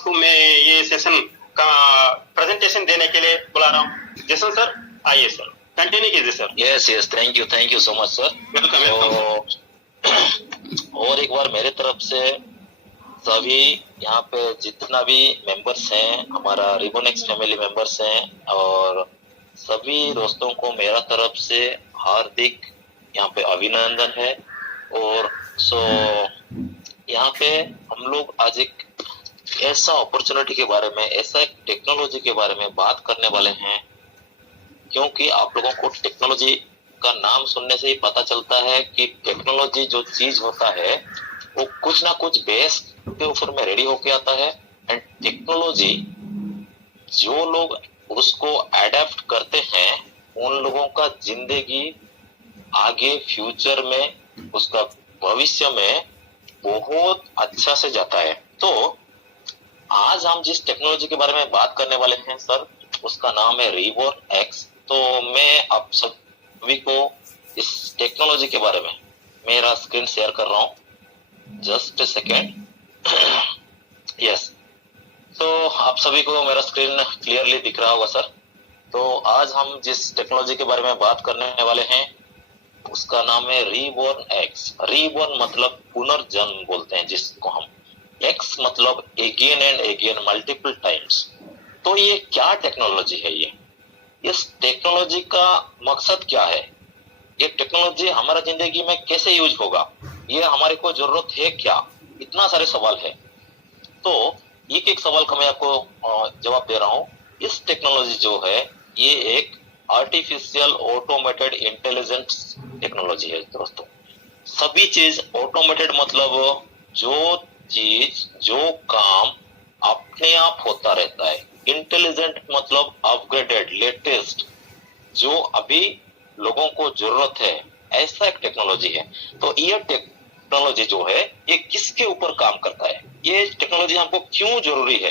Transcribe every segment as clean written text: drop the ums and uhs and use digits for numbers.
को मैं ये सेशन का प्रेजेंटेशन देने के लिए बुला रहा हूँ। जैसन सर, आइए सर, कंटिन्यू कीजिए sir. Yes, thank you so much sir. Welcome. और एक बार मेरे तरफ से सभी यहाँ पे जितना भी मेंबर्स हैं, हमारा रिबोनेक्स फैमिली मेंबर्स हैं, और सभी दोस्तों को मेरा तरफ से हार्दिक यहाँ पे अभिनंदन है। और यहाँ पे हम लोग आज एक ऐसा अपॉर्चुनिटी के बारे में, ऐसा एक टेक्नोलॉजी के बारे में बात करने वाले हैं, क्योंकि आप लोगों को टेक्नोलॉजी का नाम सुनने से ही पता चलता है कि टेक्नोलॉजी जो चीज होता है वो कुछ ना कुछ बेस के ऊपर में रेडी होके आता है। एंड टेक्नोलॉजी जो लोग उसको अडेप्ट करते हैं उन लोगों का जिंदगी आगे फ्यूचर में, उसका भविष्य में बहुत अच्छा से जाता है। तो आज हम जिस टेक्नोलॉजी के बारे में बात करने वाले हैं सर, उसका नाम है रीबॉर्न एक्स। तो मैं आप सभी को इस टेक्नोलॉजी के बारे में मेरा स्क्रीन शेयर कर रहा हूं। Just a second. यस, तो आप सभी को मेरा स्क्रीन क्लियरली दिख रहा होगा सर। तो आज हम जिस टेक्नोलॉजी के बारे में बात करने वाले हैं उसका नाम है रीबॉर्न एक्स। रीबॉर्न मतलब पुनर्जन्म बोलते हैं जिसको हम, एक्स मतलब again and again, multiple times. तो ये क्या टेक्नोलॉजी है? ये इस टेक्नोलॉजी का मकसद क्या है? ये टेक्नोलॉजी हमारा जिंदगी में कैसे यूज होगा? ये हमारे को जरूरत है क्या? इतना सारे सवाल है। तो एक एक सवाल का मैं आपको जवाब दे रहा हूँ। इस टेक्नोलॉजी जो है ये एक आर्टिफिशियल ऑटोमेटेड इंटेलिजेंस टेक्नोलॉजी है दोस्तों। सभी चीज ऑटोमेटेड मतलब जो चीज, जो काम अपने आप होता रहता है। इंटेलिजेंट मतलब अपग्रेडेड, लेटेस्ट, जो अभी लोगों को जरूरत है, ऐसा एक टेक्नोलॉजी है। तो ये टेक्नोलॉजी जो है ये किसके ऊपर काम करता है? ये टेक्नोलॉजी हमको क्यों जरूरी है?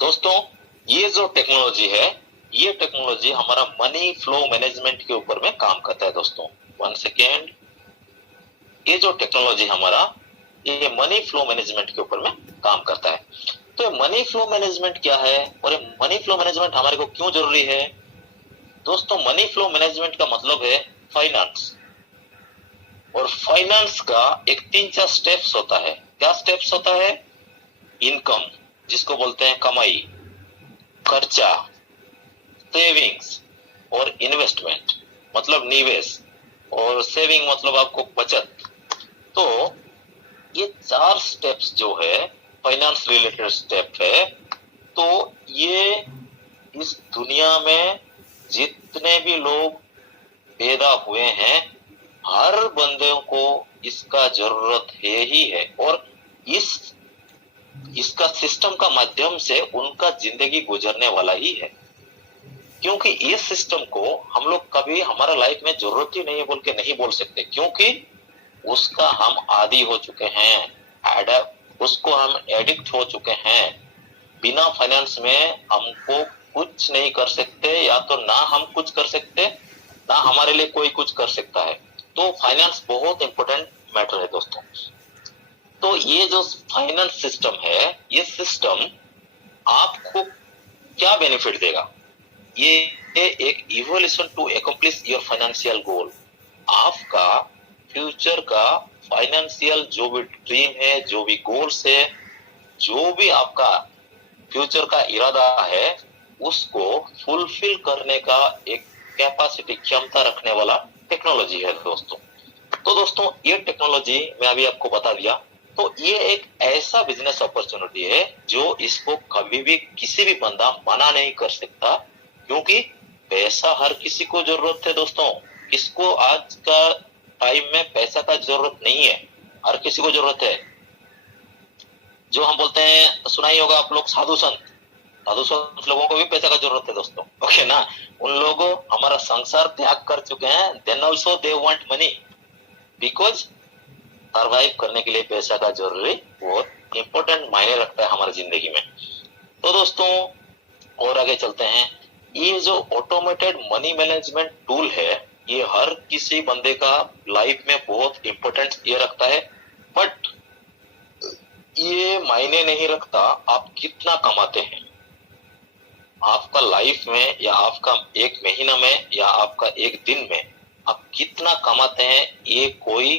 दोस्तों, ये जो टेक्नोलॉजी है, ये टेक्नोलॉजी हमारा मनी फ्लो मैनेजमेंट के ऊपर में काम करता है दोस्तों। 1 सेकेंड। ये जो टेक्नोलॉजी हमारा, ये मनी फ्लो मैनेजमेंट के ऊपर में काम करता है। तो मनी फ्लो मैनेजमेंट क्या है और मनी फ्लो मैनेजमेंट हमारे को क्यों जरूरी है? दोस्तों, मनी फ्लो मैनेजमेंट का मतलब है फाइनेंस। और फाइनेंस का एक 3-4 स्टेप्स होता है। क्या स्टेप्स होता है? इनकम, जिसको बोलते हैं कमाई, खर्चा, सेविंग्स और इन्वेस्टमेंट मतलब निवेश, और सेविंग मतलब आपको बचत। तो ये 4 स्टेप्स जो है फाइनेंस रिलेटेड स्टेप है। तो ये इस दुनिया में जितने भी लोग पैदा हुए हैं, हर बंदे को इसका जरूरत है ही है। और इसका सिस्टम का माध्यम से उनका जिंदगी गुजरने वाला ही है। क्योंकि इस सिस्टम को हम लोग कभी हमारा लाइफ में जरूरत ही नहीं बोल के नहीं बोल सकते, क्योंकि उसका हम आदी हो चुके हैं, उसको हम एडिक्ट हो चुके हैं। बिना फाइनेंस में हमको कुछ नहीं कर सकते, या तो ना हम कुछ कर सकते, ना हमारे लिए कोई कुछ कर सकता है। तो फाइनेंस बहुत इंपॉर्टेंट मैटर है दोस्तों। तो ये जो फाइनेंस सिस्टम है, ये सिस्टम आपको क्या बेनिफिट देगा? ये एक evolution to accomplish your financial goal. आपका फ्यूचर का फाइनेंशियल जो भी ड्रीम है, जो भी गोल्स है, जो भी आपका फ्यूचर का इरादा है, उसको फुलफिल करने का एक कैपेसिटी, क्षमता रखने वाला टेक्नोलॉजी है दोस्तों। तो दोस्तों, ये टेक्नोलॉजी मैं अभी आपको बता दिया। तो ये एक ऐसा बिजनेस अपॉर्चुनिटी है जो इसको कभी भी किसी भी बंदा मना नहीं कर सकता, क्योंकि पैसा हर किसी को जरूरत है दोस्तों। किसको आज का टाइम में पैसा का जरूरत नहीं है? हर किसी को जरूरत है। जो हम बोलते हैं, सुना ही होगा आप लोग, साधु संत लोगों को भी पैसा का जरूरत है दोस्तों। ओके ना? उन लोगों हमारा संसार त्याग कर चुके हैं, then also they want money, because survive करने के लिए पैसा का जरूरी बहुत इंपॉर्टेंट मायने रखता है हमारी जिंदगी में। तो दोस्तों, और आगे चलते हैं। ये जो ऑटोमेटेड मनी मैनेजमेंट टूल है, ये हर किसी बंदे का लाइफ में बहुत इंपॉर्टेंट ये रखता है। बट ये मायने नहीं रखता आप कितना कमाते हैं। आपका लाइफ में या आपका एक महीना में या आपका एक दिन में आप कितना कमाते हैं ये कोई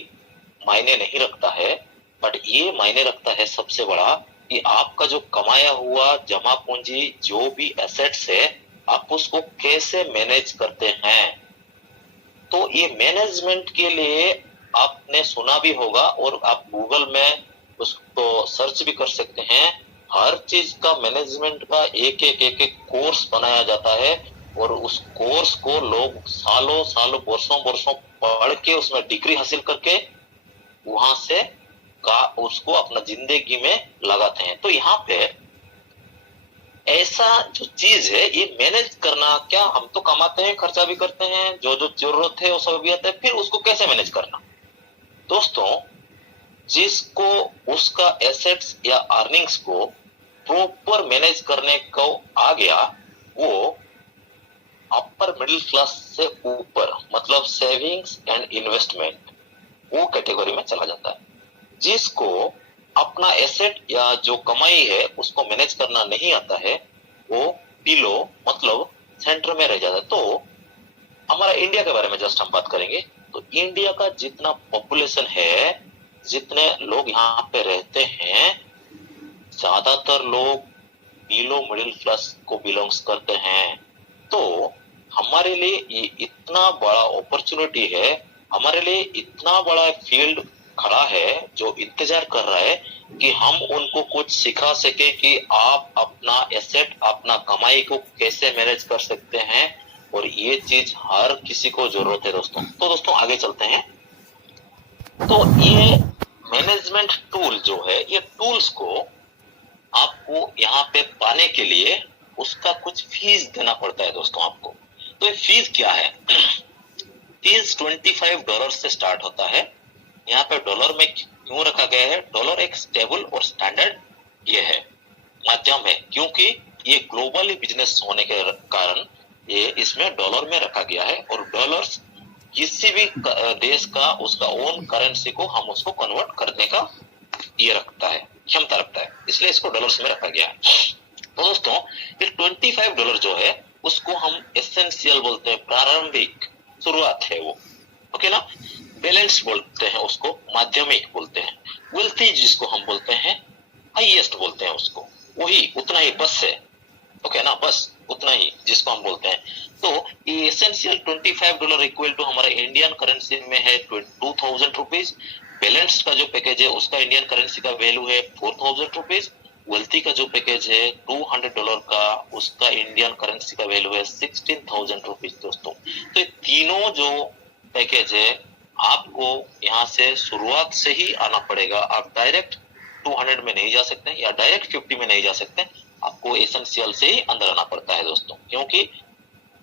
मायने नहीं रखता है, बट ये मायने रखता है सबसे बड़ा कि आपका जो कमाया हुआ जमा पूंजी जो भी एसेट्स है आप उसको कैसे मैनेज करते हैं। तो ये मैनेजमेंट के लिए आपने सुना भी होगा और आप गूगल में उसको सर्च भी कर सकते हैं। हर चीज का मैनेजमेंट का एक कोर्स बनाया जाता है और उस कोर्स को लोग सालों सालों वर्षों वर्षों पढ़ के उसमें डिग्री हासिल करके वहां से का उसको अपना जिंदगी में लगाते हैं। तो यहाँ पे ऐसा जो चीज है ये मैनेज करना, क्या हम तो कमाते हैं खर्चा भी करते हैं, जो जो जरूरत है वो सब भी आता है, फिर उसको कैसे मैनेज करना। दोस्तों जिसको उसका एसेट्स या अर्निंग्स को प्रॉपर मैनेज करने को आ गया वो अपर मिडिल क्लास से ऊपर मतलब सेविंग्स एंड इन्वेस्टमेंट वो कैटेगरी में चला जाता है। जिसको अपना एसेट या जो कमाई है उसको मैनेज करना नहीं आता है वो बिलो मतलब सेंटर में रह जाता है। तो हमारा इंडिया के बारे में जस्ट हम बात करेंगे तो इंडिया का जितना पॉपुलेशन है, जितने लोग यहाँ पे रहते हैं, ज्यादातर लोग बिलो मिडिल क्लास को बिलोंग्स करते हैं। तो हमारे लिए ये इतना बड़ा अपॉर्चुनिटी है, हमारे लिए इतना बड़ा फील्ड खड़ा है जो इंतजार कर रहा है कि हम उनको कुछ सिखा सके कि आप अपना एसेट अपना कमाई को कैसे मैनेज कर सकते हैं। और ये चीज हर किसी को जरूरत है दोस्तों। तो दोस्तों आगे चलते हैं। तो ये मैनेजमेंट टूल जो है ये टूल्स को आपको यहाँ पे पाने के लिए उसका कुछ फीस देना पड़ता है दोस्तों आपको। तो ये फीस क्या है? फीस $25 से स्टार्ट होता है। यहाँ पे डॉलर में क्यों रखा गया है? डॉलर एक स्टेबल और स्टैंडर्ड ये है माध्यम है, क्योंकि ये ग्लोबली बिजनेस होने के कारण ये इसमें डॉलर में रखा गया है और डॉलर्स किसी भी देश का उसका ओन करेंसी को हम उसको कन्वर्ट करने का ये रखता है, क्षमता रखता है, इसलिए इसको डॉलर्स में रखा गया है। तो दोस्तों ये $25 जो है उसको हम एसेंशियल बोलते हैं, प्रारंभिक शुरुआत है वो, ओके ना। बैलेंस बोलते हैं उसको, माध्यमिक बोलते हैं, वेल्थी जिसको हम बोलते हैं, हाईएस्ट बोलते हैं उसको, वही उतना ही बस है, ओके ना, बस उतना ही जिसको हम बोलते हैं। तो ये एसेंशियल $25 इक्वल टू हमारा इंडियन करेंसी में है 2000 रुपीज। बैलेंस का जो पैकेज है उसका इंडियन करेंसी का वैल्यू है 4000 रुपीज। वेल्थी का जो पैकेज है $200 का उसका इंडियन करेंसी का वैल्यू है 16,000 रुपीज दोस्तों। तो ये तीनों जो पैकेज है आपको यहाँ से शुरुआत से ही आना पड़ेगा। आप डायरेक्ट 200 में नहीं जा सकते या डायरेक्ट 50 में नहीं जा सकते, आपको एसेंशियल से ही अंदर आना पड़ता है दोस्तों। क्योंकि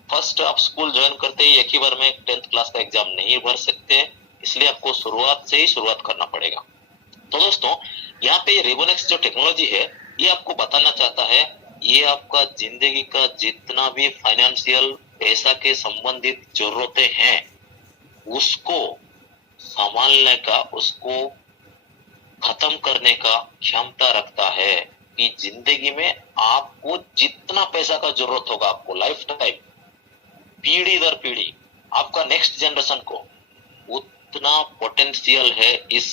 फर्स्ट आप स्कूल ज्वाइन करते ही एक ही बार में 10th क्लास का एग्जाम नहीं भर सकते, इसलिए आपको शुरुआत से ही शुरुआत करना पड़ेगा। तो दोस्तों यहाँ पे रिबोनेक्स जो टेक्नोलॉजी है ये आपको बताना चाहता है, ये आपका जिंदगी का जितना भी फाइनेंशियल पैसा के संबंधित जरूरतें हैं उसको संभालने का, उसको खत्म करने का क्षमता रखता है कि जिंदगी में आपको जितना पैसा का जरूरत होगा, आपको लाइफ टाइम पीढ़ी दर पीढ़ी आपका नेक्स्ट जनरेशन को उतना पोटेंशियल है इस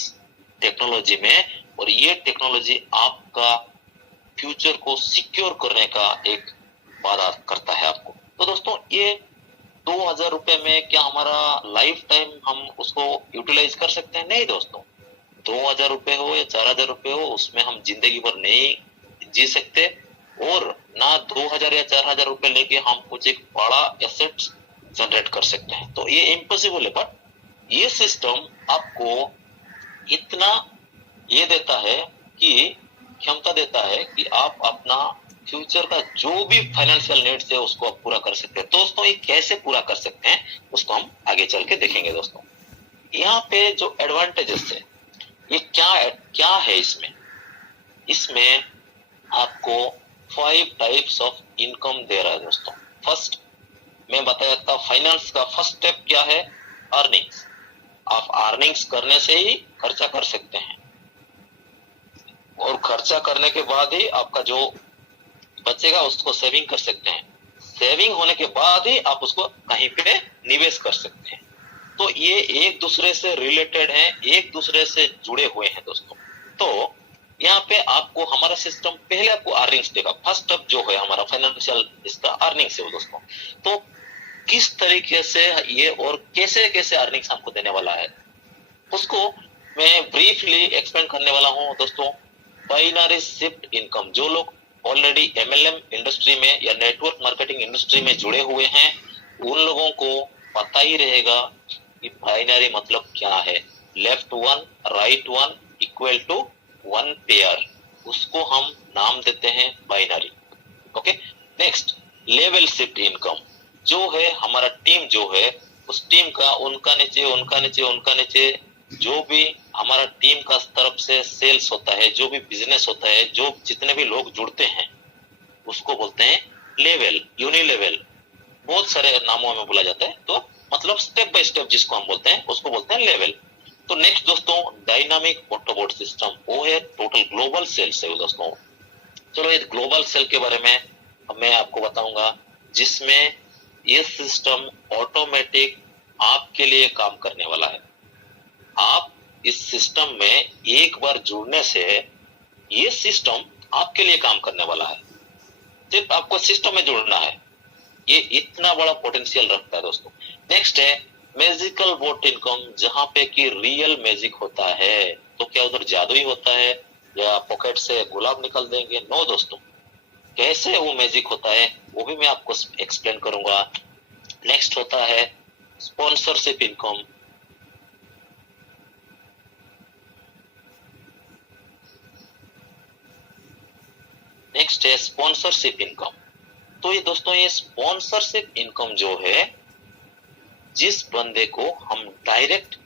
टेक्नोलॉजी में। और ये टेक्नोलॉजी आपका फ्यूचर को सिक्योर करने का एक वादा करता है आपको। तो दोस्तों ये 2000 रुपए में क्या हमारा लाइफ टाइम हम उसको यूटिलाइज कर सकते हैं? नहीं दोस्तों, 2000 रुपए हो या 4000 रुपए हो उसमें हम जिंदगी भर नहीं जी सकते, और ना 2000 या 4000 रुपए लेके हम कुछ एक बड़ा एसेट जनरेट कर सकते हैं। तो ये इम्पॉसिबल है। बट ये सिस्टम आपको इतना ये देता है कि क्षमता देता है कि आप अपना फ्यूचर का जो भी फाइनेंशियल नीड्स है उसको आप पूरा कर सकते हैं। दोस्तों ये कैसे पूरा कर सकते हैं उसको हम आगे चल के देखेंगे दोस्तों। यहाँ पे जो एडवांटेजेस है ये क्या है इसमें आपको 5 टाइप्स ऑफ इनकम दे रहा है दोस्तों। फर्स्ट मैं बताया था, फाइनेंस का फर्स्ट स्टेप क्या है? अर्निंग्स। आप अर्निंग्स करने से ही खर्चा कर सकते हैं। और खर्चा करने के बाद ही आपका जो बचेगा उसको सेविंग कर सकते हैं। सेविंग होने के बाद ही आप उसको कहीं पे निवेश कर सकते हैं। तो ये एक दूसरे से रिलेटेड है, एक दूसरे से जुड़े हुए हैं दोस्तों। तो यहाँ पे आपको हमारा सिस्टम पहले आपको अर्निंग्स देगा। फर्स्ट स्टेप जो है हमारा फाइनेंशियल इसका अर्निंग्स है दोस्तों। तो किस तरीके से ये और कैसे कैसे अर्निंग्स हमको देने वाला है उसको मैं ब्रीफली एक्सप्लेन करने वाला हूँ दोस्तों। बाइनरी शिफ्ट इनकम, जो लोग ऑलरेडी एमएलएम इंडस्ट्री में या नेटवर्क मार्केटिंग इंडस्ट्री में जुड़े हुए हैं उन लोगों को पता ही रहेगा कि बाइनरी मतलब क्या है। Left one right one equal to one pair, उसको हम नाम देते हैं binary. Okay, next level shift income, जो है हमारा टीम जो है उस टीम का उनका नीचे उनका नीचे उनका नीचे जो भी हमारा टीम का तरफ से सेल्स होता है, जो भी बिजनेस होता है, जो जितने भी लोग जुड़ते हैं उसको बोलते हैं लेवल, यूनिलेवल, बहुत सारे नामों में बोला जाता है। तो मतलब स्टेप बाय स्टेप जिसको हम बोलते हैं उसको बोलते हैं लेवल। तो नेक्स्ट दोस्तों डायनामिक ऑटोबोट सिस्टम, वो है टोटल ग्लोबल सेल्स है दोस्तों। चलो ये ग्लोबल सेल के बारे में मैं आपको बताऊंगा, जिसमें ये सिस्टम ऑटोमेटिक आपके लिए काम करने वाला है। आप इस सिस्टम में एक बार जुड़ने से ये सिस्टम आपके लिए काम करने वाला है। सिर्फ आपको सिस्टम में जुड़ना है, ये इतना बड़ा पोटेंशियल रखता है दोस्तों। नेक्स्ट है मैजिकल बोट इनकम, जहां पे कि रियल मैजिक होता है। तो क्या उधर जादू ही होता है या पॉकेट से गुलाब निकल देंगे? नो दोस्तों, कैसे वो मैजिक होता है वो भी मैं आपको एक्सप्लेन करूंगा। नेक्स्ट होता है स्पॉन्सरशिप इनकम। नेक्स्ट है स्पॉन्सरशिप इनकम। तो ये दोस्तों ये स्पॉन्सरशिप इनकम जो है, जिस बंदे को हम डायरेक्ट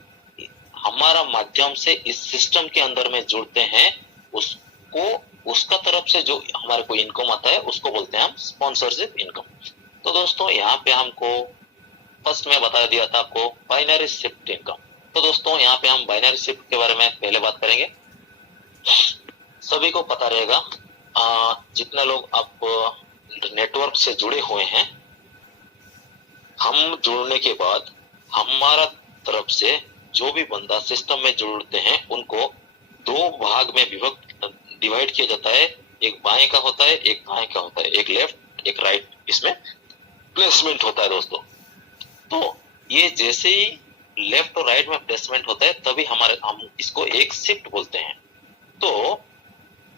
हमारा माध्यम से इस सिस्टम के अंदर में जुड़ते हैं उसको उसका तरफ से जो हमारे को इनकम आता है उसको बोलते हैं हम स्पॉन्सरशिप इनकम। तो दोस्तों यहाँ पे हमको फर्स्ट में बता दिया था आपको बाइनरी शिफ्ट इनकम। तो दोस्तों यहाँ पे हम बाइनरी शिफ्ट के बारे में पहले बात करेंगे। सभी को पता रहेगा, जितने लोग आप नेटवर्क से जुड़े हुए हैं, हम जुड़ने के बाद हमारा तरफ से जो भी बंदा सिस्टम में जुड़ते हैं उनको दो भाग में विभक्त डिवाइड किया जाता है। एक बाएं का होता है, एक दाएं का होता है, एक लेफ्ट एक राइट, इसमें प्लेसमेंट होता है दोस्तों। तो ये जैसे ही लेफ्ट और राइट में प्लेसमेंट होता है तभी हम इसको एक शिफ्ट बोलते हैं। तो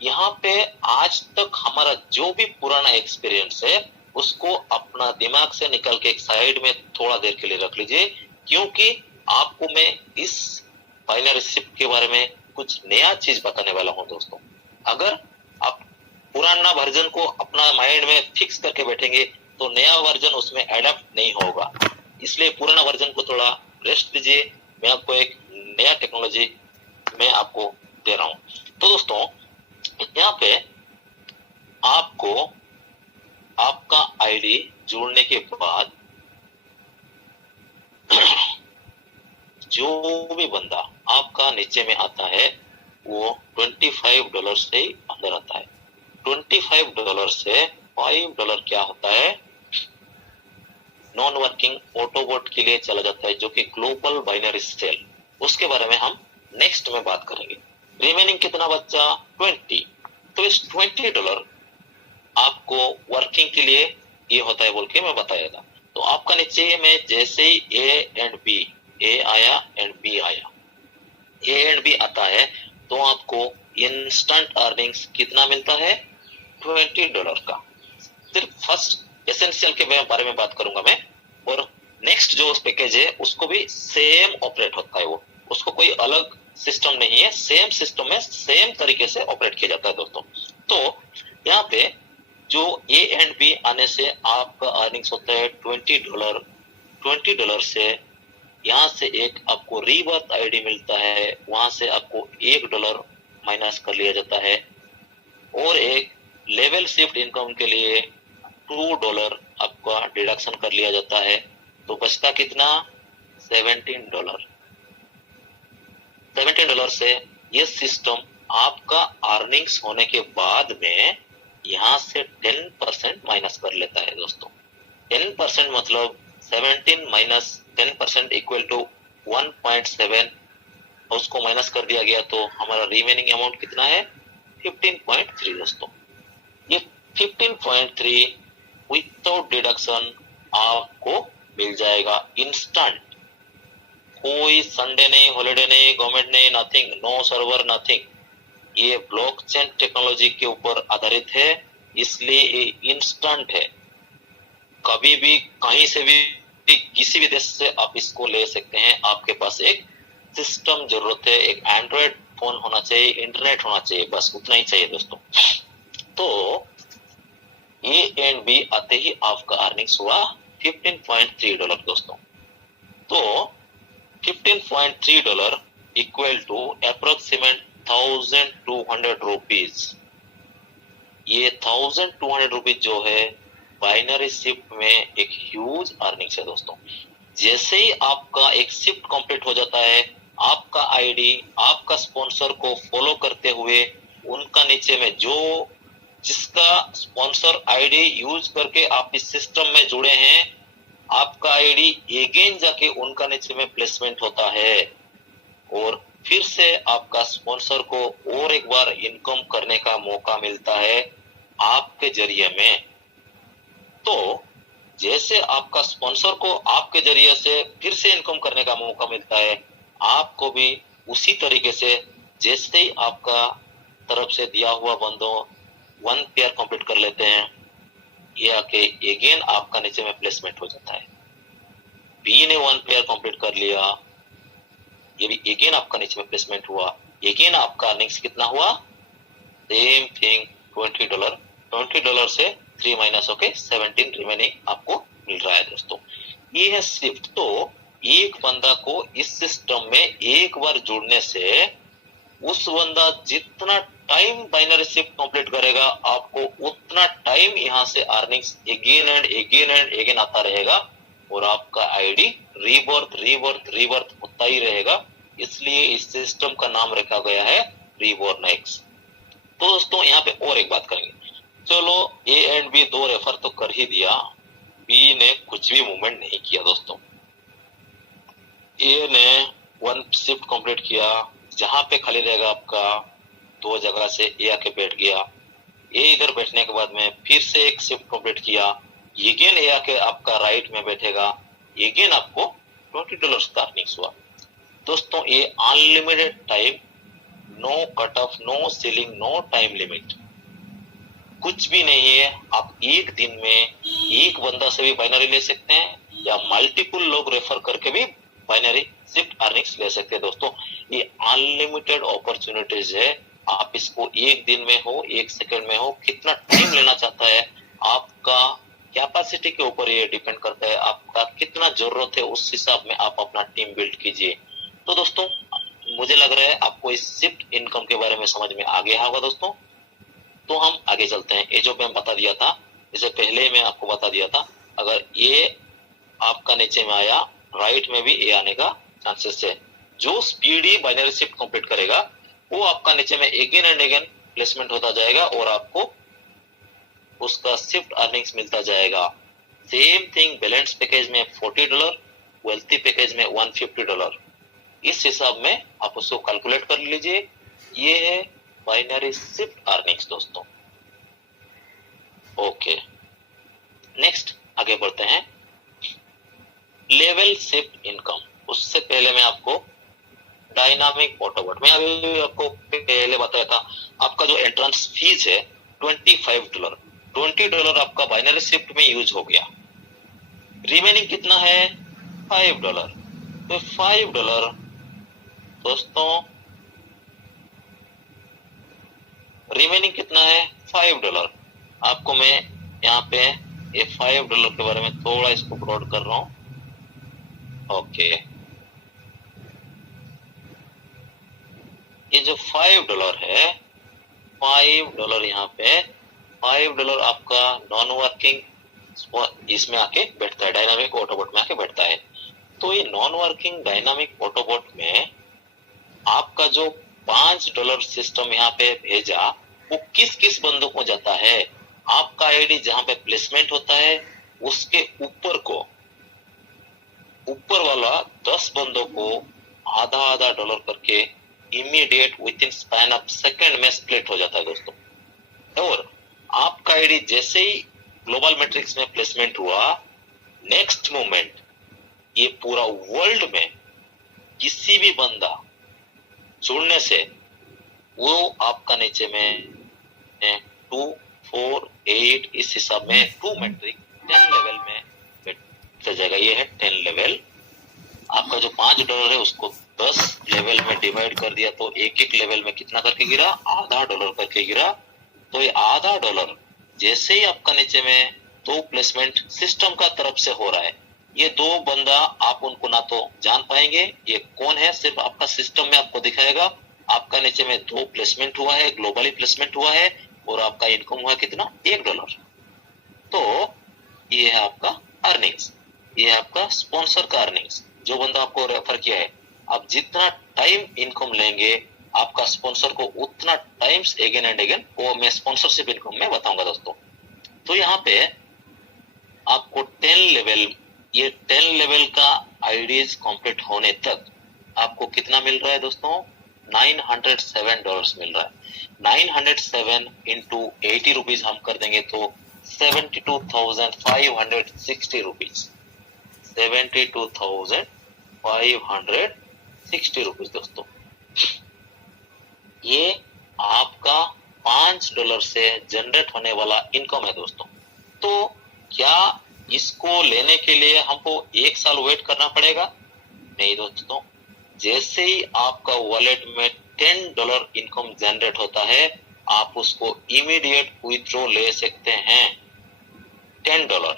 यहाँ पे आज तक हमारा जो भी पुराना एक्सपीरियंस है उसको अपना दिमाग से निकल के एक साइड में थोड़ा देर के लिए रख लीजिए, क्योंकि आपको मैं इस बाइनरी शिफ्ट के बारे में कुछ नया चीज बताने वाला हूं दोस्तों। अगर आप पुराना वर्जन को अपना माइंड में फिक्स करके बैठेंगे तो नया वर्जन उसमें एडप्ट नहीं होगा, इसलिए पुराना वर्जन को थोड़ा रेस्ट दीजिए। मैं आपको एक नया टेक्नोलॉजी मैं आपको दे रहा हूं। तो दोस्तों यहाँ पे आपको आपका आईडी जुड़ने के बाद जो भी बंदा आपका नीचे में आता है वो $25 से ही अंदर आता है। $25 से $5 क्या होता है, नॉन वर्किंग ऑटोबोट के लिए चला जाता है, जो कि ग्लोबल बाइनरी सेल। उसके बारे में हम नेक्स्ट में बात करेंगे। रिमेनिंग कितना बच्चा 20। तो इस $20 आपको वर्किंग के लिए ये होता है बोल के मैं बताया था। तो आपका नीचे में जैसे ही ए एंड बी, ए आया एंड बी आया, ए एंड बी आता है तो आपको इंस्टेंट अर्निंग्स कितना मिलता है $20 का। सिर्फ फर्स्ट एसेंशियल के बारे में बात करूंगा मैं, और नेक्स्ट जो पैकेज है उसको भी सेम ऑपरेट होता है, वो उसको कोई अलग सिस्टम नहीं है, सेम सिस्टम में सेम तरीके से ऑपरेट किया जाता है दोस्तों। तो यहाँ पे जो ए एंड बी आने से आपका अर्निंग्स होता है $20। $20 से यहाँ से एक आपको रीबर्थ आईडी मिलता है, वहां से आपको $1 माइनस कर लिया जाता है, और एक लेवल शिफ्ट इनकम के लिए $2 आपका डिडक्शन कर लिया जाता है। तो बचता कितना $17। $17 से ये सिस्टम आपका अर्निंग्स होने के बाद में यहाँ से 10% माइनस कर लेता है दोस्तों। 10% मतलब 17 माइनस 10% इक्वल टू 1.7, उसको माइनस कर दिया गया तो हमारा रिमेनिंग अमाउंट कितना है 15.3 दोस्तों। ये 15.3 विदाउट डिडक्शन आपको मिल जाएगा इंस्टेंट। कोई संडे नहीं, हॉलिडे नहीं, गवर्नमेंट नहीं, नथिंग, नो सर्वर, नथिंग। ये ब्लॉकचेन टेक्नोलॉजी के ऊपर आधारित है, इसलिए ये इंस्टेंट है। कभी भी कहीं से भी किसी भी देश से आप इसको ले सकते हैं। आपके पास एक सिस्टम जरूरत है, एक एंड्रॉइड फोन होना चाहिए, इंटरनेट होना चाहिए, बस उतना ही चाहिए दोस्तों। तो ए एंड बी आते ही आपका अर्निंग्स हुआ $15.3 दोस्तों। तो $15.3 इक्वल टू अप्रोक्सीमेट 1200 रुपीज। ये 1200 रुपीज जो है बाइनरी शिफ्ट में एक ह्यूज अर्निंग्स है दोस्तों। जैसे ही आपका एक शिफ्ट कंप्लीट हो जाता है, आपका आईडी आपका स्पॉन्सर को फॉलो करते हुए उनका नीचे में जो जिसका स्पॉन्सर आईडी यूज करके आप इस सिस्टम में जुड़े हैं, आपका आईडी अगेन जाके उनका नीचे में प्लेसमेंट होता है और फिर से आपका स्पॉन्सर को और एक बार इनकम करने का मौका मिलता है आपके जरिए में। तो जैसे आपका स्पॉन्सर को आपके जरिए से फिर से इनकम करने का मौका मिलता है, आपको भी उसी तरीके से जैसे ही आपका तरफ से दिया हुआ बंदों 1 पेयर कंप्लीट कर लेते हैं, ये आके अगेन आपका नीचे में प्लेसमेंट हो जाता है। बी ने 1 पेयर कंप्लीट कर लिया, ये भी अगेन आपका नीचे में प्लेसमेंट हुआ, अगेन आपका अर्निंग्स कितना हुआ, सेम थिंग $20 से 3 माइनस होके 17 रिमेनिंग आपको मिल रहा है दोस्तों। ये है शिफ्ट। तो एक बंदा को इस सिस्टम में एक बार जुड़ने से उस बंदा जितना टाइम बाइनरी शिफ्ट कंप्लीट करेगा, आपको उतना टाइम यहाँ से अर्निंग्स अगेन आता रहेगा और आपका आईडी रीबर्थ होता ही रहेगा। इसलिए इस सिस्टम का नाम रखा गया है रीबॉर्न एक्स। तो दोस्तों यहाँ पे और एक बात करेंगे। चलो ए एंड बी 2 रेफर तो कर ही दिया, बी ने कुछ भी मूवमेंट नहीं किया दोस्तों। ए ने 1 शिफ्ट कंप्लीट किया, जहां पे खाली रहेगा आपका 2 जगह से ए आके बैठ गया। ए इधर बैठने के बाद में फिर से एक शिफ्ट कंप्लीट किया, अगेन ए आके आपका राइट में बैठेगा, अगेन आपको $20 का अर्निंग्स हुआ दोस्तों। ये unlimited time, no cut off, no ceiling, no time limit, कुछ भी नहीं है। आप एक दिन में एक बंदा से भी बाइनरी ले सकते हैं या मल्टीपल लोग रेफर करके भी बाइनरी शिफ्ट अर्निंग्स ले सकते हैं दोस्तों। ये अनलिमिटेड अपॉर्चुनिटीज है। आप इसको एक दिन में हो, 1 सेकंड में हो, कितना टाइम लेना चाहता है, आपका कैपेसिटी के ऊपर ये डिपेंड करता है। आपका कितना जरूरत है उस हिसाब में आप अपना टीम बिल्ड कीजिए। तो दोस्तों मुझे लग रहा है आपको इस शिफ्ट इनकम के बारे में समझ में आ गया होगा दोस्तों। तो हम आगे चलते हैं। ये जो मैं बता दिया था, इससे पहले मैं आपको बता दिया था, अगर ये आपका नीचे में आया, राइट में भी ये आने का चांसेस है। जो स्पीडी बाइनरी शिफ्ट कंप्लीट करेगा वो आपका नीचे में अगेन एंड अगेन प्लेसमेंट होता जाएगा और आपको उसका शिफ्ट अर्निंग्स मिलता जाएगा। सेम थिंग बैलेंस पैकेज में $40, वेल्थी पैकेज में $150। इस हिसाब में आप उसको कैलकुलेट कर लीजिए। ये है बाइनरी शिफ्ट अर्निंग्स दोस्तों। ओके, नेक्स्ट आगे बढ़ते हैं। Level shift income. उससे पहले मैं आपको डायनामिक ऑटोबॉट, मैं अभी आपको पहले बताया था, आपका जो एंट्रेंस फीस है $25, $20 आपका बाइनरी शिफ्ट में यूज हो गया। रिमेनिंग कितना है $5। तो $5 दोस्तों, रिमेनिंग कितना है $5। आपको मैं यहाँ पे ये $5 के बारे में थोड़ा इसको ब्रॉड कर रहा हूं। ओके, ये जो $5 है, $5 यहाँ पे $5 आपका नॉन वर्किंग इसमें आके बैठता है, डायनामिक ऑटोबॉट में आके बैठता है। तो ये नॉन वर्किंग डायनामिक ऑटोबॉट में आपका जो $5 सिस्टम यहाँ पे भेजा, वो किस किस बंदों को जाता है? आपका आईडी जहां पे प्लेसमेंट होता है उसके ऊपर वाला 10 बंदों को आधा आधा डॉलर करके immediate with in span of second में स्प्लिट हो जाता है दोस्तों। और आपका आईडी जैसे ही ग्लोबल मैट्रिक्स में प्लेसमेंट हुआ, नेक्स्ट मोमेंट ये पूरा वर्ल्ड में किसी भी बंदा जुड़ने से वो आपका नीचे में 2, 4, 8 इस हिसाब में 2 मैट्रिक 10 लेवल में चल जाएगा। ये है 10 लेवल। आपका जो $5 है उसको 10 लेवल में डिवाइड कर दिया तो एक एक लेवल में कितना करके गिरा? आधा डॉलर करके गिरा। तो ये आधा डॉलर जैसे ही आपका नीचे में 2 प्लेसमेंट सिस्टम का तरफ से हो रहा है, ये 2 बंदा आप उनको ना तो जान पाएंगे ये कौन है, सिर्फ आपका सिस्टम में आपको दिखाएगा आपका नीचे में 2 प्लेसमेंट हुआ है, ग्लोबली प्लेसमेंट हुआ है और आपका इनकम हुआ कितना? $1। तो ये है आपका अर्निंग्स, ये है आपका स्पॉन्सर का अर्निंग्स, जो बंदा आपको रेफर किया है। आप जितना टाइम इनकम लेंगे आपका स्पॉन्सर को उतना टाइम्स अगेन एंड अगेन वो मैं स्पॉन्सरशिप इनकम में बताऊंगा दोस्तों। तो यहाँ पे आपको 10 लेवल, ये 10 लेवल का आईडीज कंप्लीट होने तक आपको कितना मिल रहा है दोस्तों? $907 मिल रहा है। 907 इंटू 80 रुपीज हम कर देंगे तो 72,560 रुपीज, 72,560 रुपीज दोस्तों। ये आपका $5 से जनरेट होने वाला इनकम है दोस्तों। तो क्या इसको लेने के लिए हमको 1 साल वेट करना पड़ेगा? नहीं दोस्तों, जैसे ही आपका वॉलेट में $10 इनकम जनरेट होता है आप उसको इमीडिएट विथड्रॉ ले सकते हैं $10।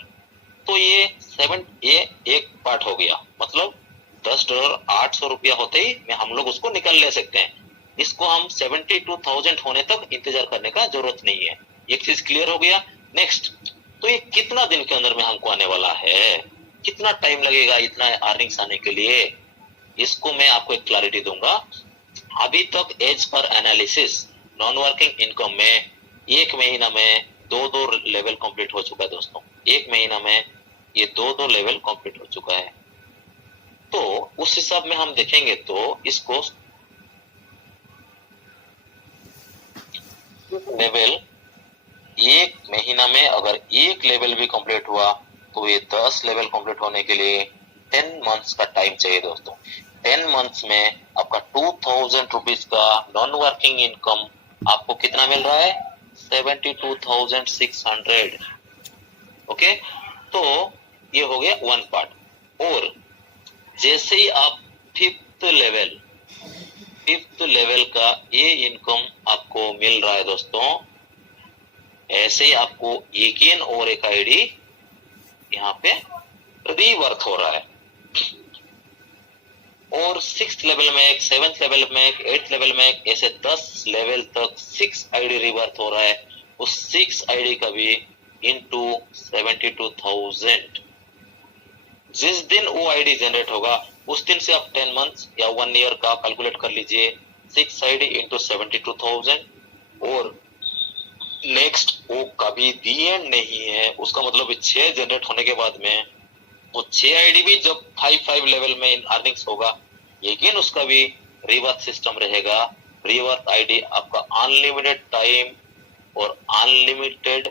तो ये एक पार्ट हो गया, मतलब $10 ₹800 होते ही में हम लोग उसको निकल ले सकते हैं। इसको हम 72,000 होने तक इंतजार करने का जरूरत नहीं है। एक चीज क्लियर हो गया। नेक्स्ट, तो ये कितना दिन के अंदर में हमको आने वाला है, कितना टाइम लगेगा इतना अर्निंग्स आने के लिए, इसको मैं आपको एक क्लैरिटी दूंगा। अभी तक as per analysis non working income में 1 महीना में 2 लेवल कंप्लीट हो चुका है दोस्तों। 1 महीना में ये 2 लेवल कंप्लीट हो चुका है। तो उस हिसाब में हम देखेंगे तो इसको लेवल 1 महीना में अगर 1 लेवल भी कंप्लीट हुआ तो ये 10 लेवल कंप्लीट होने के लिए 10 मंथ्स का टाइम चाहिए दोस्तों। 10 मंथ्स में आपका 2,000 रुपीज का नॉन वर्किंग इनकम आपको कितना मिल रहा है? 72,600। ओके, तो ये हो गया 1 पार्ट। और जैसे ही आप 5th लेवल का ये इनकम आपको मिल रहा है दोस्तों, ऐसे ही आपको एक आईडी यहाँ पे रीवर्थ हो रहा है। और 6th लेवल में एक, 7th लेवल में एक, 8th लेवल में एक, ऐसे 10 लेवल तक 6 आईडी रीवर्थ हो रहा है। उस 6 आईडी का भी इंटू 72,000 जिस दिन वो आईडी जनरेट होगा उस दिन से आप 10 मंथ्स या 1 ईयर का कैलकुलेट कर लीजिए। 6 आईडी इंटू 72,000। और नेक्स्ट, वो कभी दी एंड नहीं है, उसका मतलब 6 जनरेट होने के बाद में वो 6 आईडी भी जब 5 लेवल में अर्निंग्स होगा, लेकिन उसका भी रिवर्थ सिस्टम रहेगा। रिवर्थ आईडी आपका अनलिमिटेड टाइम और अनलिमिटेड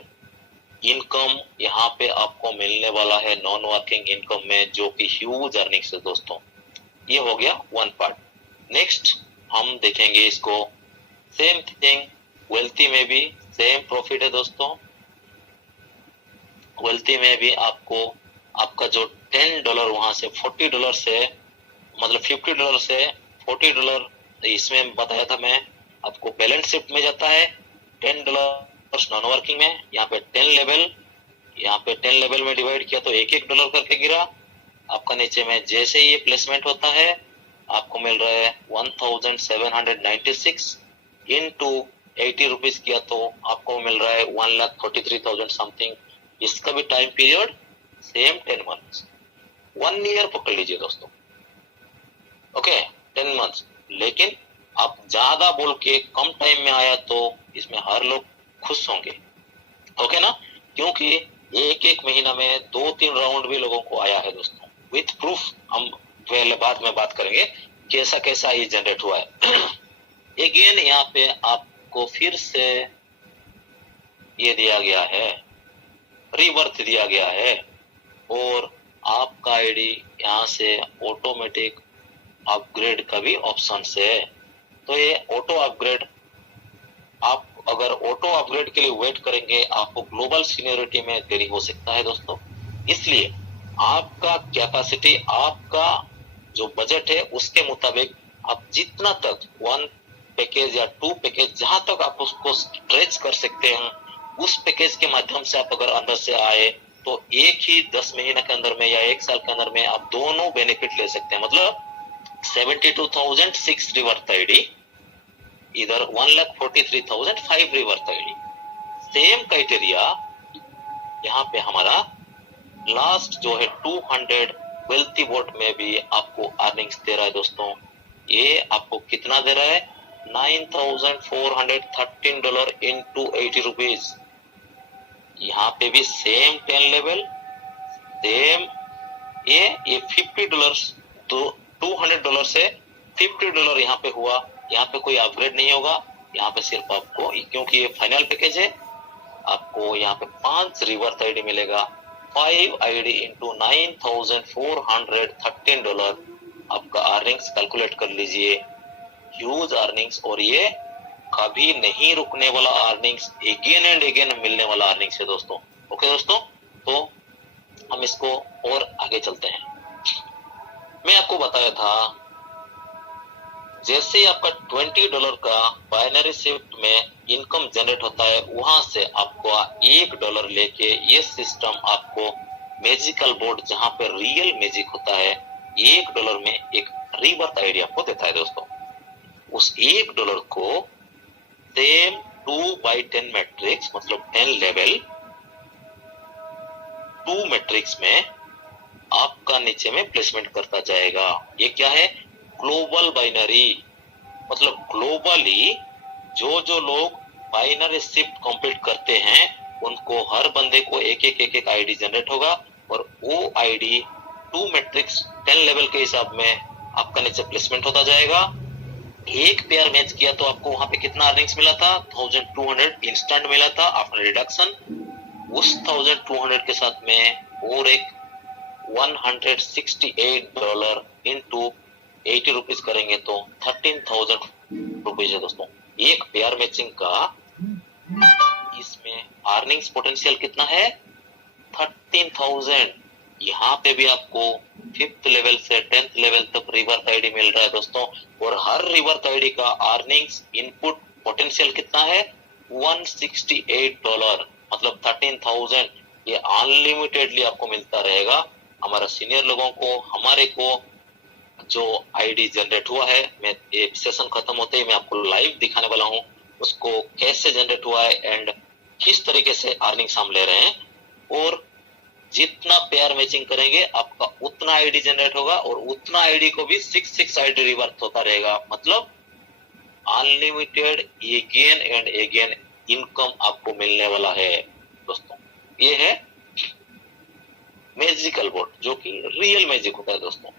इनकम यहाँ पे आपको मिलने वाला है नॉन वर्किंग इनकम में, जो कि ह्यूज अर्निंग्स है दोस्तों। ये हो गया 1 पार्ट। नेक्स्ट हम देखेंगे इसको सेम थिंग वेल्थी में भी सेम प्रॉफिट है दोस्तों। वेल्थी में भी आपको आपका जो $10 वहां से $40 से, मतलब $50 से $40 इसमें बताया था मैं आपको, बैलेंस शिफ्ट में जाता है। $10 नॉन वर्किंग में, यहाँ पे 10 लेवल में डिवाइड किया तो $1 करके गिरा। आपका नीचे में जैसे ही ये प्लेसमेंट होता है आपको मिल रहा है 1,796 इंटू 80 रुपीज किया तो आपको मिल रहा है 1,43,000 समथिंग। इसका भी time period same 10 months, 1 year पकड़ लीजिए दोस्तों। Okay, 10 months. लेकिन आप ज्यादा बोल के कम टाइम में आया तो इसमें हर लोग खुश होंगे, ओके ना? क्योंकि एक एक महीना में 2-3 राउंड भी लोगों को आया है दोस्तों, विथ प्रूफ। हम पहले बाद में बात करेंगे कैसा कैसा ये जनरेट हुआ है। अगेन यहाँ पे आपको फिर से ये दिया गया है, रीबर्थ दिया गया है, और आपका आईडी यहाँ से ऑटोमेटिक अपग्रेड का भी ऑप्शन है। तो ये ऑटो अपग्रेड, आप अगर ऑटो अपग्रेड के लिए वेट करेंगे आपको ग्लोबल सीनियरिटी में देरी हो सकता है दोस्तों। इसलिए आपका कैपेसिटी, आपका जो बजट है उसके मुताबिक आप जितना तक 1 पैकेज या 2 पैकेज जहां तक आप उसको स्ट्रेच कर सकते हैं, उस पैकेज के माध्यम से आप अगर अंदर से आए तो एक ही 10 महीने के अंदर में या 1 साल के अंदर में आप दोनों बेनिफिट ले सकते हैं। मतलब 72,006 रिवर्थ आईडी, इधर 1,43,005 रिवर्थ आईडी। सेम क्राइटेरिया यहाँ पे हमारा लास्ट जो है 200 वेल्थी वोट में भी आपको अर्निंग्स दे रहा है दोस्तों। ये आपको कितना दे रहा है? $9,413 into 80 रुपीज। यहाँ पे भी सेम 10 लेवल, सेम ये $50 तो $200 से $50 यहाँ पे हुआ। यहाँ पे कोई अपग्रेड नहीं होगा, यहाँ पे सिर्फ आपको, क्योंकि ये फाइनल पैकेज है, आपको यहाँ पे 5 रिवर्थ आईडी मिलेगा। 5 आईडी इंटू $9,413 आपका अर्निंग्स कैलकुलेट कर लीजिए। ह्यूज अर्निंग्स, और ये कभी नहीं रुकने वाला अर्निंग्स, अगेन एंड अगेन मिलने वाला अर्निंग्स है दोस्तों। ओके दोस्तों, तो हम इसको और आगे चलते हैं। मैं आपको बताया था जैसे ही आपका $20 का बाइनरी शिफ्ट में इनकम जनरेट होता है, वहां से आपको $1 लेके ये सिस्टम आपको मैजिकल बोर्ड, जहां पे रियल मैजिक होता है, $1 में एक रीबर्थ आईडी आपको देता है दोस्तों। उस $1 को सेम 2x10 मैट्रिक्स, मतलब 10 लेवल 2 मैट्रिक्स में आपका नीचे में प्लेसमेंट करता जाएगा। ये क्या है? Global binary. मतलब ग्लोबली जो लोग बाइनरी शिफ्ट कंप्लीट करते हैं उनको, हर बंदे को एक आईडी जनरेट होगा, और वो आईडी 2 मैट्रिक्स 10 लेवल के हिसाब में आपका नीचे प्लेसमेंट होता जाएगा। एक पेयर मैच किया तो आपको वहां पे कितना अर्निंग्स मिला था? 1200 इंस्टेंट मिला था आफ्टर रिडक्शन। उस 1200 के साथ में और एक $168 इंटू 80 रुपीज करेंगे तो 13,000 रुपीज है दोस्तों। एक पेयर मैचिंग का इसमें अर्निंग्स पोटेंशियल कितना है? 13,000। यहाँ पे भी आपको 5th लेवल से 10th लेवल तक रिवर्थ आईडी मिल रहा है दोस्तों, और हर रिवर्थ आईडी का अर्निंग्स इनपुट पोटेंशियल कितना है? $168, मतलब 13,000। ये अनलिमिटेडली आपको मिलता रहेगा। हमारा सीनियर लोगों को, हमारे को जो आईडी जनरेट हुआ है, मैं ये सेशन खत्म होते ही मैं आपको लाइव दिखाने वाला हूँ उसको कैसे जनरेट हुआ है एंड किस तरीके से अर्निंग्स हम ले रहे हैं। और जितना पेयर मैचिंग करेंगे आपका उतना आईडी जनरेट होगा, और उतना आईडी को भी 6 आईडी रिवर्थ होता रहेगा। मतलब unlimited again and again income आपको मिलने वाला है दोस्तों। ये है मैजिकल बोर्ड, जो कि रियल मैजिक होता है दोस्तों।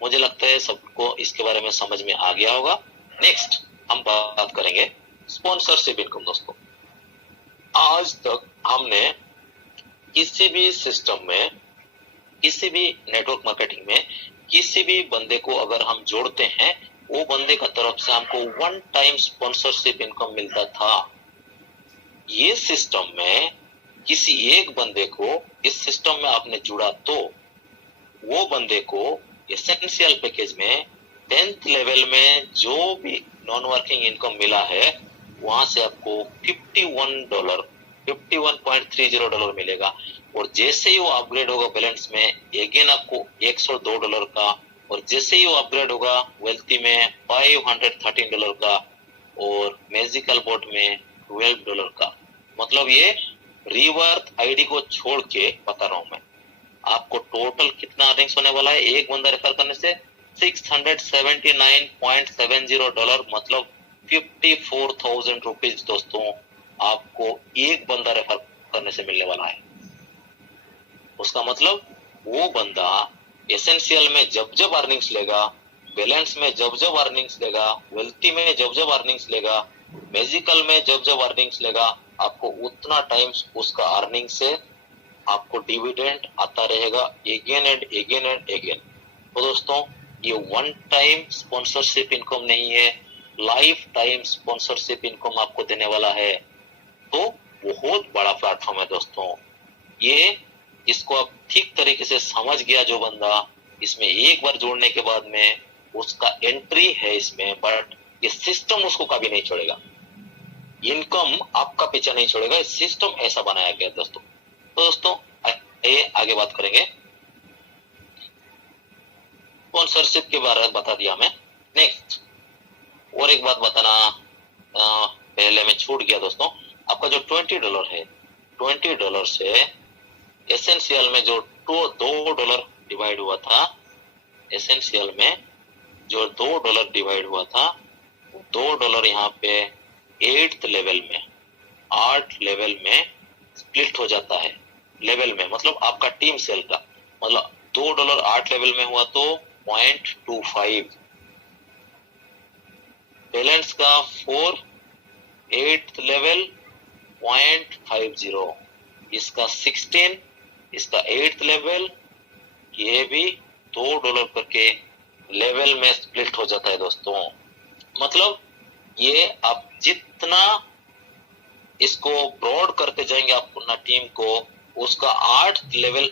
मुझे लगता है सबको इसके बारे में समझ में आ गया होगा। नेक्स्ट हम बात करेंगे स्पॉन्सरशिप इनकम दोस्तों। आज तक हमने किसी भी सिस्टम में, किसी भी नेटवर्क मार्केटिंग में, किसी भी बंदे को अगर हम जोड़ते हैं, वो बंदे का तरफ से हमको 1 टाइम स्पॉन्सरशिप इनकम मिलता था। ये सिस्टम में किसी एक बंदे को इस सिस्टम में आपने जुड़ा तो वो बंदे को एसेंशियल पैकेज में 10th लेवल में जो भी नॉन वर्किंग इनकम मिला है, वहां से आपको $51.30 मिलेगा। और जैसे ही वो अपग्रेड होगा बैलेंस में, अगेन आपको $102 का, और जैसे ही वो अपग्रेड होगा वेल्थी में $513 का, और मैजिकल बोर्ड में $12 का। मतलब ये रिवर्थ आईडी को छोड़ के बता रहा हूं मैं आपको, टोटल कितना अर्निंग्स होने वाला है एक बंदा रेफर करने से? $679.70 मतलब 54,000 रुपीज दोस्तों आपको एक बंदा रेफर करने से मिलने वाला है। उसका मतलब वो बंदा एसेंशियल में जब जब अर्निंग्स लेगा, बैलेंस में जब जब अर्निंग्स लेगा, वेल्थी में जब जब अर्निंग्स लेगा, मैजिकल में जब जब अर्निंग्स लेगा, आपको उतना टाइम्स उसका अर्निंग से आपको डिविडेंड आता रहेगा again and again and again. तो दोस्तों ये वन टाइम स्पॉन्सरशिप इनकम नहीं है, लाइफ टाइम स्पॉन्सरशिप इनकम आपको देने वाला है। तो बहुत बड़ा प्लेटफॉर्म है दोस्तों ये। इसको अब ठीक तरीके से समझ गया जो बंदा, इसमें एक बार जोड़ने के बाद में उसका एंट्री है इसमें, बट ये सिस्टम उसको कभी नहीं छोड़ेगा, इनकम आपका पीछे नहीं छोड़ेगा, ये सिस्टम ऐसा बनाया गया दोस्तों। तो दोस्तों आगे बात करेंगे। स्पॉन्सरशिप के बारे में बता दिया मैं। नेक्स्ट और एक बात बताना पहले मैं छूट गया दोस्तों, आपका जो $20 है, $20 से एसेंशियल में जो $2 डिवाइड हुआ था, एसेंशियल में जो $2 डिवाइड हुआ था, $2 यहाँ पे 8th लेवल में, 8 लेवल में स्प्लिट हो जाता है। लेवल में मतलब आपका टीम सेल का मतलब $2 8 लेवल में हुआ तो 0.25, बैलेंस का 4 8th लेवल 0.50, इसका 16, इसका 8th लेवल, ये भी $2 करके लेवल में स्प्लिट हो जाता है दोस्तों। मतलब ये आप जितना इसको ब्रॉड करते जाएंगे आप अपना टीम को, उसका 8th लेवल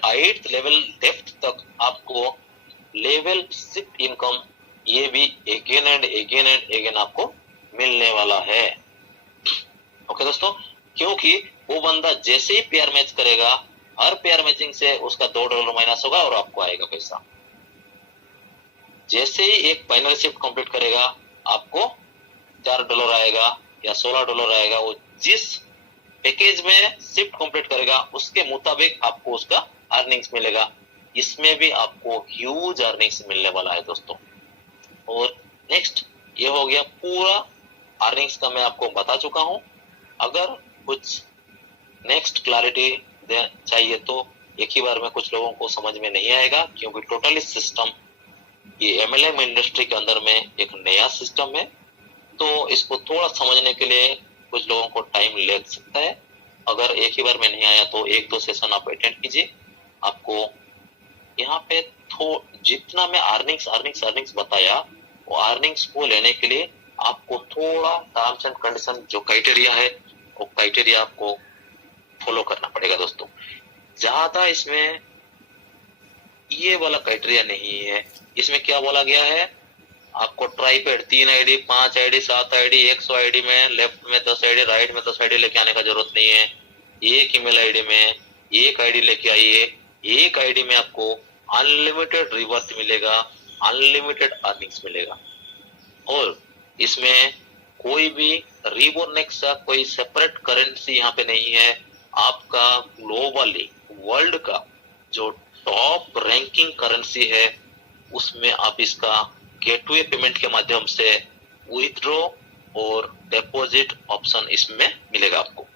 डेप्थ तक आपको लेवल शिप इनकम ये भी अगेन एंड अगेन आपको मिलने वाला है। ओके दोस्तों, क्योंकि वो बंदा जैसे ही पेयर मैच करेगा, हर पेयर मैचिंग से उसका $2 माइनस होगा और आपको आएगा पैसा। जैसे ही एक बाइनरी शिफ्ट कंप्लीट करेगा आपको $4 आएगा या $16 आएगा, वो जिस पैकेज में शिफ्ट कंप्लीट करेगा उसके मुताबिक आपको उसका अर्निंग्स मिलेगा। इसमें भी आपको ह्यूज अर्निंग्स मिलने वाला है दोस्तों। और नेक्स्ट ये हो गया पूरा अर्निंग्स का मैं आपको बता चुका हूं। अगर कुछ नेक्स्ट क्लैरिटी चाहिए तो एक ही बार में कुछ लोगों को समझ में नहीं आएगा, क्योंकि टोटली सिस्टम ये MLM इंडस्ट्री के अंदर में एक नया सिस्टम है, तो इसको थोड़ा समझने के लिए कुछ लोगों को टाइम लग सकता है। अगर एक ही बार में नहीं आया तो 1-2 सेशन आप अटेंड कीजिए। आपको यहाँ पे जितना मैं अर्निंग्स बताया, वो अर्निंग्स को लेने के लिए आपको थोड़ा टर्म्स एंड कंडीशन जो क्राइटेरिया है वो क्राइटेरिया आपको फॉलो करना पड़ेगा दोस्तों। ज्यादा इसमें ये वाला क्राइटेरिया नहीं है। इसमें क्या बोला गया है, आपको ट्राइपेड 3 आईडी 5 आईडी 7 आईडी 100 आईडी में लेफ्ट में 10 आईडी राइट में 10 आईडी लेके आने का जरूरत नहीं है। एक ईमेल आईडी में एक आईडी लेके आइए, एक आईडी में आपको अनलिमिटेड रिवर्स मिलेगा, अनलिमिटेड अर्निंग्स मिलेगा। और इसमें कोई भी रिबोनेक्स का कोई सेपरेट करेंसी यहाँ पे नहीं है। आपका ग्लोबली वर्ल्ड का जो टॉप रैंकिंग करेंसी है उसमें आप इसका गेटवे पेमेंट के माध्यम से विथड्रॉ और डिपॉजिट ऑप्शन इसमें मिलेगा आपको।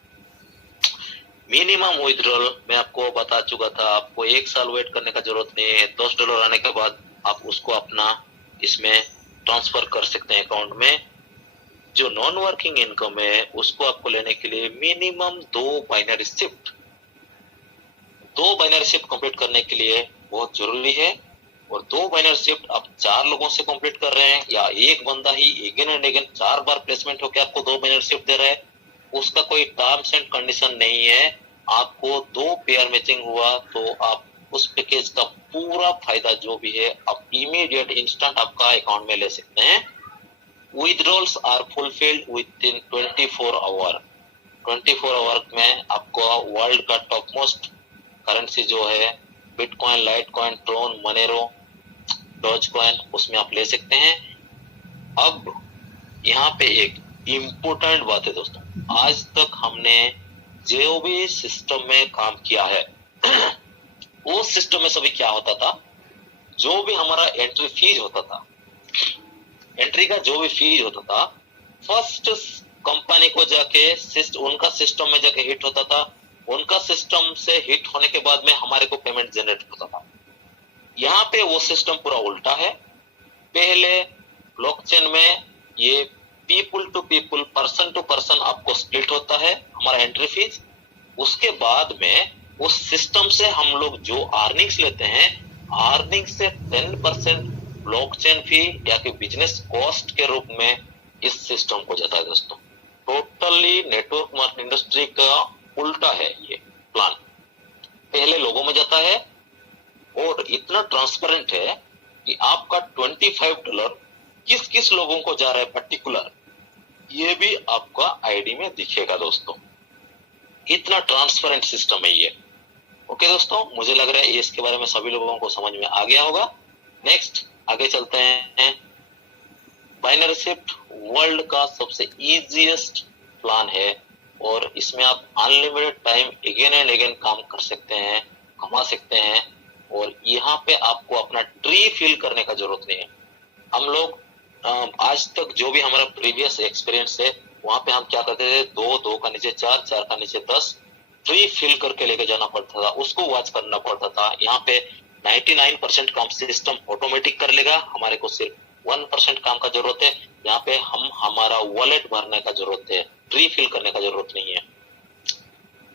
मिनिमम विथड्रॉल मैं आपको बता चुका था, आपको 1 साल वेट करने का जरूरत नहीं है। $10 आने के बाद आप उसको अपना इसमें ट्रांसफर कर सकते हैं अकाउंट में। जो नॉन वर्किंग इनकम है उसको आपको लेने के लिए मिनिमम 2 बाइनरी शिफ्ट कंप्लीट करने के लिए बहुत जरूरी है। और 2 बाइनरी शिफ्ट आप 4 लोगों से कंप्लीट कर रहे हैं या एक बंदा ही अगेन एंड अगेन 4 बार प्लेसमेंट होकर आपको 2 बाइनरी शिफ्ट दे रहा है, उसका कोई टर्म्स एंड कंडीशन नहीं है। आपको 2 पेयर मैचिंग हुआ तो आप उस पैकेज का पूरा फायदा जो भी है आप इमीडिएट इंस्टेंट आपका अकाउंट में ले सकते हैं। Withdrawals are fulfilled within 24 hour. 24 hour में आपको वर्ल्ड का टॉप मोस्ट करेंसी जो है Bitcoin, Litecoin, Tron, Monero, Dogecoin, उसमें आप ले सकते हैं। अब यहाँ पे एक इम्पोर्टेंट बात है दोस्तों, आज तक हमने जो भी सिस्टम में काम किया है वो सिस्टम में सभी क्या होता था, जो भी हमारा एंट्री फीस होता था, एंट्री का जो भी फीस होता था, फर्स्ट कंपनी को जाके उनका सिस्टम में जाके हिट होता था। उनका सिस्टम से हिट होने के बाद में हमारे को पेमेंट जनरेट होता था। यहाँ पे वो सिस्टम पूरा उल्टा है। पहले ब्लॉकचेन में ये people to people, person to person आपको स्प्लिट होता है हमारा एंट्री फीस। उसके बाद में उस सिस्टम से हम लोग जो अर्निंग्स लेते हैं, अर्निंग से 10% ब्लॉकचेन फी या कि बिजनेस कॉस्ट के रूप में इस सिस्टम को जाता है। दोस्तों, टोटली नेटवर्क मार्केटिंग इंडस्ट्री का उल्टा है ये प्लान। पहले लोगों में जाता है और इतना ट्रांसपेरेंट है कि आपका $25 किस किस लोगों को जा रहा है पर्टिकुलर, ये भी आपका आईडी में दिखेगा। दोस्तों, इतना ट्रांसपेरेंट सिस्टम है ये। ओके दोस्तों, मुझे लग रहा है इसके बारे में सभी लोगों को समझ में आ गया होगा। नेक्स्ट आगे चलते हैं। बाइनरी शिफ्ट वर्ल्ड का सबसे इजीएस्ट प्लान है और इसमें आप unlimited time again and again काम कर सकते हैं, कमा सकते हैं। और यहाँ पे आपको अपना ट्री फिल करने का जरूरत नहीं है। हम लोग आज तक जो भी हमारा प्रीवियस एक्सपीरियंस है, वहां पे हम क्या करते थे, 2 का नीचे 4, 4 का नीचे 10 ट्री फिल करके लेके जाना पड़ता था, उसको वॉच करना पड़ता था। यहाँ पे 99% काम सिस्टम ऑटोमेटिक कर लेगा, हमारे को सिर्फ 1% काम का जरूरत है। यहाँ पे हम हमारा वॉलेट भरने का जरूरत है, ट्री फिल करने का जरूरत नहीं है।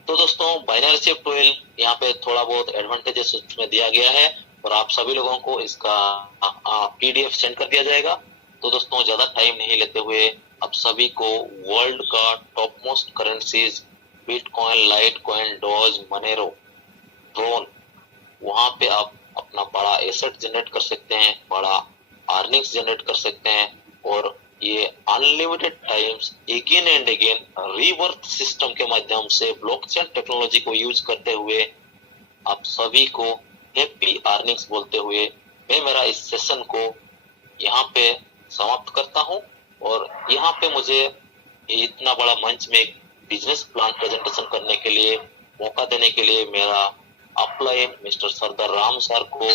तो दोस्तों, बाइनरी शिफ्ट 12 यहाँ पे थोड़ा बहुत एडवांटेजेस उसमें दिया गया है और आप सभी लोगों को इसका PDF सेंड कर दिया जाएगा। तो दोस्तों, ज्यादा टाइम नहीं लेते हुए आप सभी को वर्ल्ड का top most currencies Bitcoin, Litecoin, Doge, Monero, Tron, वहां पे आप अपना बड़ा एसेट जनरेट कर सकते हैं, बड़ा अर्निंग्स जनरेट कर सकते हैं। और ये unlimited times again and again rebirth system के माध्यम से ब्लॉकचेन टेक्नोलॉजी को यूज करते हुए आप सभी को हैप्पी अर्निंग्स बोलते हुए मैं मेरा इस सेशन को यहाँ पे समाप्त करता हूँ। और यहाँ पे मुझे इतना बड़ा मंच में बिजनेस प्लान प्रेजेंटेशन करने के लिए मौका देने के लिए मेरा अपलाइन मिस्टर सरदार राम सर को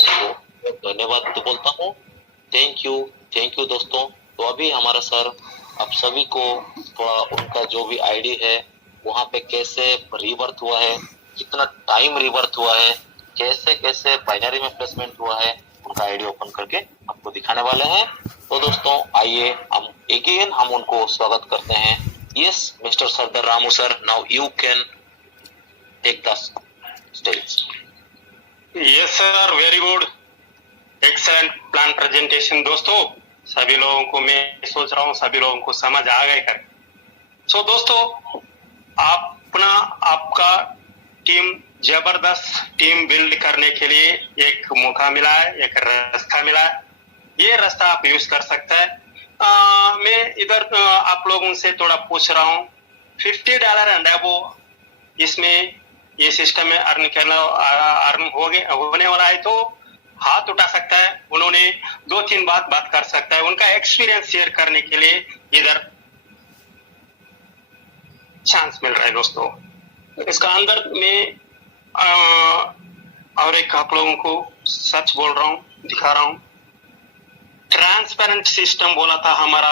धन्यवाद बोलता हूँ। थैंक यू दोस्तों। तो अभी हमारा सर आप सभी को थोड़ा उनका जो भी आईडी है वहां पे कैसे रीबर्थ हुआ है, कितना टाइम रीबर्थ हुआ है, कैसे कैसे बाइनरी में प्लेसमेंट हुआ है, उनका आईडी ओपन करके आपको दिखाने वाले हैं। तो दोस्तों, आइए हम उनको स्वागत करते हैं। Yes mister Sardar Ramu sir, now you can take the stage. Yes sir, very good, excellent plan presentation. दोस्तों, सभी लोगों को मैं सोच रहा हूँ सभी लोगों को समझ आ गए कर। सो दोस्तों, आपका टीम जबरदस्त टीम बिल्ड करने के लिए एक मौका मिला है, एक रास्ता मिला है। ये रास्ता आप यूज कर सकते हैं। मैं इधर आप लोगों से थोड़ा पूछ रहा हूँ, $50 एंड अबव इसमें ये सिस्टम में अर्न होने वाला है तो हाथ उठा सकता है। उन्होंने 2-3 बात कर सकता है, उनका एक्सपीरियंस शेयर करने के लिए इधर चांस मिल रहा है। दोस्तों, इसका अंदर में और एक आप लोगों को सच बोल रहा हूँ, दिखा रहा हूँ। ट्रांसपेरेंट सिस्टम बोला था हमारा